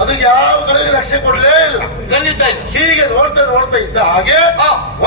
ಅದಕ್ಕೆ ಯಾವ ಕಡೆಗೆ ರಕ್ಷೆ ಕೊಡ್ಲೇ ಇಲ್ಲ. ಹೀಗೆ ನೋಡ್ತಾ ನೋಡ್ತಾ ಇದ್ದ ಹಾಗೆ.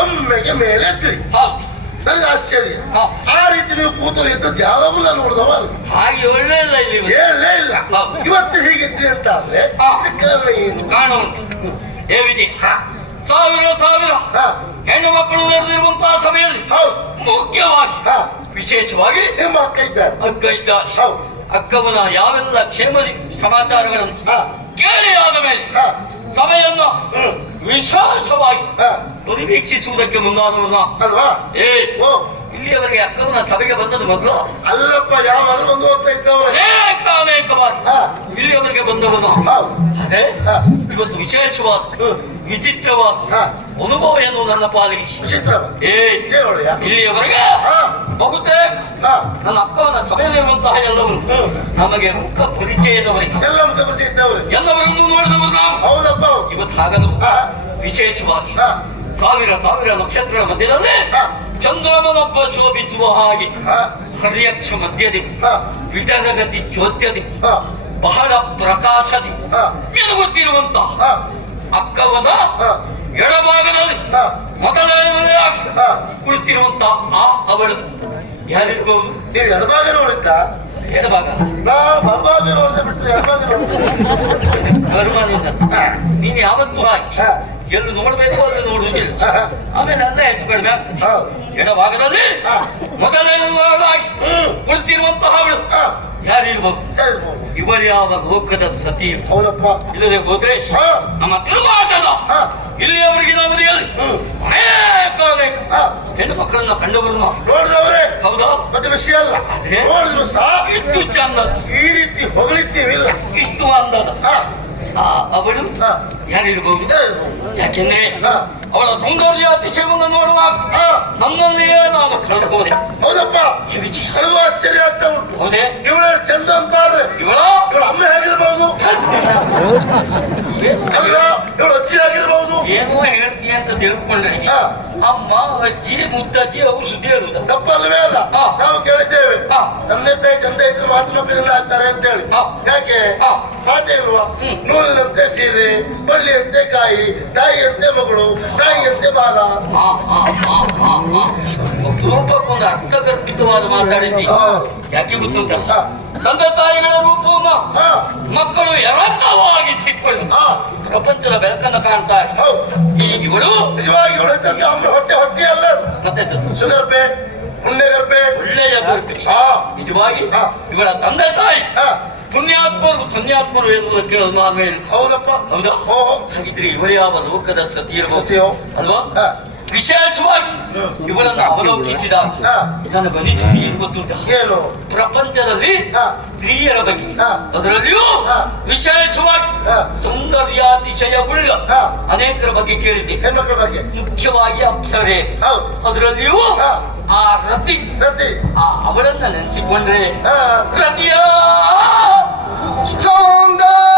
ಒಮ್ಮೆಗೆ ಮೇಲೆ ಎದ್ರಿ ನನಗೆ ಆಶ್ಚರ್ಯ. ಆ ರೀತಿ ನೀವು ಕೂತು ಇದ್ದದ್ದು ಯಾವಾಗಲೂ ನಾನು ನೋಡಿದವಲ್ಲ. ಹಾಗೆ ಒಳ್ಳೆ ಇಲ್ಲ. ಹೇಳಲೇ ಇಲ್ಲ. ಇವತ್ತು ಹೀಗಿದ್ರಿ ಅಂತ ಆದ್ರೆ ಕಾರಣ ಏನು? ಕಾಣುವಂತ. ಸಾವಿರ ಸಾವಿರ. ಹೆಣ್ಣು ಮಕ್ಕಳು ನೆರೆದಿರುವಂತಹ ಸಮಯದಲ್ಲಿ ಹೌದು. ಮುಖ್ಯವಾಗಿ ವಿಶೇಷವಾಗಿ ನಿಮ್ಮ ಅಕ್ಕ ಇದ್ದಾರೆ. ಅಕ್ಕ ಇದ್ದಾರೆ. ಹೌದು. ಅಕ್ಕವನ ಯಾವೆಲ್ಲ ಕ್ಷೇಮ ಸಮಾಚಾರಗಳನ್ನು ಕೇಳಿಯಾದ ಕೇಳಿ ಆದ ಮೇಲೆ ಸಭೆಯನ್ನು ವಿಶ್ವಾಸವಾಗಿ ಪರಿವೀಕ್ಷಿಸುವುದಕ್ಕೆ ಮುಂದಾದವನ್ನ ಏ ಇಲ್ಲಿಯವರೆಗೆ ಅಕ್ಕವನ ಸಭೆಗೆ ಬಂದದ್ದು ಮೊದಲು ಅಲ್ಲಪ್ಪ ಯಾವಾಗ ಬಂದು ಓದ್ತಾ ಇದ್ದವ್ರೆ? ಅನೇಕ ಅನೇಕ ಬಾರಿ. ಹಾ. ಇಲ್ಲಿಯವರೆಗೆ ಬಂದವನು ಅದೇ. ಇವತ್ತು ವಿಶೇಷವಾದ. ವಿಚಿತ್ರವಾದ ಅನುಭವ ಏನು ನನ್ನ ಪಾಲಿಗೆ ಇಲ್ಲಿಯವರೆಗೆ ಬಹುತೇಕ ನನ್ನ ಅಕ್ಕವನ ಸಭೆಯಲ್ಲಿರುವಂತಹ ಎಲ್ಲವರು. ನಮಗೆ ಮುಖ ಪರಿಚಯದವರೇ. ಎಲ್ಲ ಮುಖ ಪರಿಚಯದವರು. ಎಲ್ಲವರನ್ನು ನೋಡಿದವರು ನಾವು. ಹೌದಪ್ಪ. ಇವತ್ತು ಹಾಗಲು ಹಾ. ವಿಶೇಷವಾಗಿ ಸಾವಿರ ಸಾವಿರ ನಕ್ಷತ್ರಗಳ ಮಧ್ಯದಲ್ಲಿ. ಚಂದ್ರಮನೊಬ್ಬ ಶೋಭಿಸುವ ಹಾಗೆ ಹರ್ಯಕ್ಷ ಮಧ್ಯದಿ ವಿಟರಗತಿ ಚೋದ್ಯದಿ ಬಹಳ ಪ್ರಕಾಶದಿ ಹಾ. ಮಿನುಗುತ್ತಿರುವಂತ ಅಕ್ಕವನ ಹಾ. ಎಡಭಾಗದಲ್ಲಿ ಹಾ. ಕುಳಿತಿರುವಂತ ಆ ಅವಳು. ಯಾರಿರ್ಬಹುದು ನೀವು ಎಡಭಾಗ ನೋಡಿದ್ದ ಎಡಭಾಗ. ನಾನು ಬಲಭಾಗ ನೋಡಿದೆ ಬಿಟ್ಟರೆ ಎಡಭಾಗ ಬರುವನಿಂದ ನೀನು. ಯಾವತ್ತೂ ಹಾಕಿ ಎಲ್ಲಿ ನೋಡ್ಬೇಕು ಅಲ್ಲಿ ನೋಡುವುದಿಲ್ಲ ಆಮೇಲೆ ಅಲ್ಲೇ ಹೆಚ್ಚು ಕಡಿಮೆ ಆಗ್ತದೆ. ಎಡಭಾಗದಲ್ಲಿ ಹ್ಮ್. ಕುಳಿತಿರುವಂತಹ ಅವಳು. ಯಾರು ಯಾರಿರ್ಬೋದು? ಇವರು ಯಾವ ಲೋಕದ ಸತಿ. ಹೌದಪ್ಪ. ಇಲ್ಲದೆ ಹೋದ್ರೆ ನಮ್ಮ ತಿರುಗಾಟದ ಇಲ್ಲಿಯವರೆಗಿನ ಅವಧಿಯಲ್ಲಿ ಅನೇಕ ಅನೇಕ ಹೆಣ್ಣು ಮಕ್ಕಳನ್ನ ಕಂಡವರು ಬರೋದು ಹೌದಾ? ದೊಡ್ಡ ವಿಷಯ ಅಲ್ಲ? ನೋಡಿದ್ರು ಸಹ ಇಷ್ಟು ಚಂದದ. ಈ ರೀತಿ ಹೊಗಳಿದ್ದೀವಿಲ್ಲ. ಇಷ್ಟು ಅಂದದ. ಅವಳು ಯಾರಿರ್ಬಹುದು ಯಾಕೆಂದ್ರೆ ಅವಳ ಸೌಂದರ್ಯ ಅತಿಶಯವನ್ನು ನೋಡುವ ನಮ್ಮಲ್ಲಿಯೇ ನನ್ನಲ್ಲಿಯೇ ನಾನು ಕಂಡುಕೋದೆ ಹೌದಪ್ಪ. ನನಗೂ ಆಶ್ಚರ್ಯ ಹೌದೇ? ಇವಳ ಚಂದ ಅಂತ ಆದ್ರೆ ಇವಳ? ಇವಳ ಅಮ್ಮ ಹೇಗಿರ್ಬಹುದು ಅಲ್ಲ ಇವಳು ಅಜ್ಜಿ ಆಗಿರ್ಬಹುದು ಏನೋ ಹೇಳ್ತೀಯ ಅಂತ ತಿಳ್ಕೊಂಡ್ರೆ ಅಮ್ಮ ಅಜ್ಜಿ ಮುತ್ತಜ್ಜಿ ಅವ್ರು ಸುದ್ದಿ ಹೇಳುದ. ತಪ್ಪಲ್ವೇ ಅಲ್ಲ. ನಾವು. ತಾಯಿ ಚಂದ ಇದ್ರೆ ಮಾತ್ರ ಮಕ್ಕಳಿಂದ ಆಗ್ತಾರೆ ಅಂತ ಹೇಳಿ. ಯಾಕೆ. ಮಾತೇ ಇಲ್ವಾ. ನೂಲಿನಂತೆ ಸೀರೆ ಬಳ್ಳಿಯಂತೆ ಕಾಯಿ ತಾಯಿಯಂತೆ ಮಗಳು ತಾಯಿಯಂತೆ ಬಾಲ. ರೂಪಕ್ಕೊಂದು ಅರ್ಥಗರ್ಭಿತವಾದ ಮಾತಾಡಿದ್ದಿ. ಯಾಕೆ ಗೊತ್ತುಂಟ. ತಂದೆ ತಾಯಿಗಳ ರೂಪವನ್ನು ಮಕ್ಕಳು ಎರಕವಾಗಿ ಸಿಕ್ಕೊಂಡು ಹಾ. ಪ್ರಪಂಚದ ಬೆಳಕನ್ನು ಕಾಣ್ತಾರೆ ಈ ಇವಳು ನಿಜವಾಗಿ ತಂದೆ ಅಮ್ಮ ಹೊಟ್ಟೆ ಹೊಟ್ಟೆ ಅಲ್ಲ. ಮತ್ತೆ ಸುಗರ್ಭೆ ಒಳ್ಳೆಯ ಗರ್ಭೆ. ಒಳ್ಳೆಯ ಗರ್ಭಿ ಹಾ. ಇವರ ತಂದೆ ತಾಯಿ. ಪುಣ್ಯಾತ್ಮರು ಪುಣ್ಯಾತ್ಮರು ಎನ್ನುವುದು ಕೇಳೋದು ಆದ್ಮೇಲೆ ಹೌದಪ್ಪ. ಹೌದಾ? ಹಾಗಿದ್ರೆ ಇವರ ಯಾವ ಲೋಕದ ಸತಿ ಇರಬಹುದು ಸತ್ಯೋ? ಅಲ್ವಾ? ವಿಶೇಷವಾಗಿ ಇವರನ್ನ ಅವಲೋಕಿಸಿದ. ನನ್ನ ಗಣಿಸಿದ ಏನು ಗೊತ್ತುಂಟ? ಏನು? ಪ್ರಪಂಚದಲ್ಲಿ. ಸ್ತ್ರೀಯರ ಬಗ್ಗೆ. ಅದರಲ್ಲಿಯೂ ವಿಶೇಷವಾಗಿ. ಸೌಂದರ್ಯಾತಿಶಯವುಳ್ಳ ಅನೇಕರ ಬಗ್ಗೆ ಬಗ್ಗೆ. ಮುಖ್ಯವಾಗಿ ಅಪ್ಸರೆ. ಅದರಲ್ಲಿಯೂ. ಆ ರತಿ ರತಿ ಆ ಅವಳನ್ನ ನೆನೆಸಿಕೊಂಡ್ರೆ ಹಾ ರತಿಯ ಸೌಂದರ್ಯ